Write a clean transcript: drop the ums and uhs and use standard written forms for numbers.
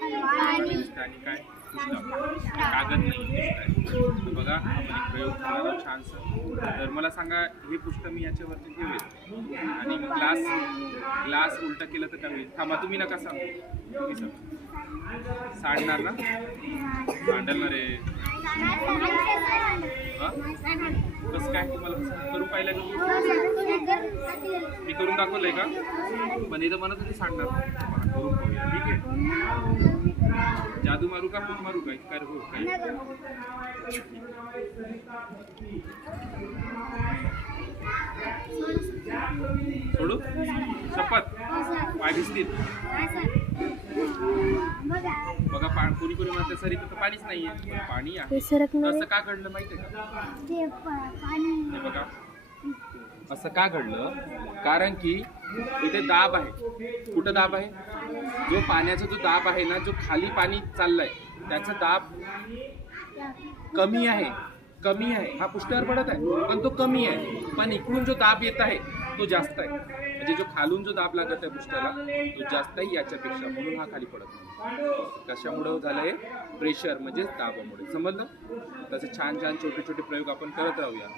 पुष्ट आणि काय पुष्ट कागद नाही तर बघा आपण एक प्रयोग करणार आहोत छानसा. तर मला सांगा हे पुष्ट मी याच्यावरती ठेवेल आणि ग्लास उलटा केलं तर काय होईल? थांबा तुम्ही नका सांगू, तुम्ही सांगा. सांडणार ना? सांडेल ना रे. कसं काय तुम्हाला करून पाहिलं का? मी करून दाखवलंय का? पण इथं म्हणत होती सांडणार. करून पाहूया, ठीक आहे. जादू मारू का फूट मारू का काय हो काय? सोडू शपथ पाय दिसतील बघा. कोणी कोणी म्हणते सर इथं तर पाणीच नाहीये. पाणी आहे. असं का घडलं माहितीये का? हे बघा असं का घडलं, कारण की इथे दाब आहे. कुठं दाब आहे? जो पाण्याचा जो दाब आहे ना, जो खाली पाणी चाललंय त्याचा दाब कमी आहे. हा पुष्टावर पडत आहे पण तो कमी आहे. पण इकडून जो दाब येत आहे तो जास्त आहे. म्हणजे जो खालून जो दाब लागत आहे पुष्टाला तो जास्त आहे याच्यापेक्षा, म्हणून हा खाली पडत नाही. कशामुळे झालंय? प्रेशर म्हणजे दाबामुळे. समजलं? तसे छान छान छोटे छोटे प्रयोग आपण करत राहूया.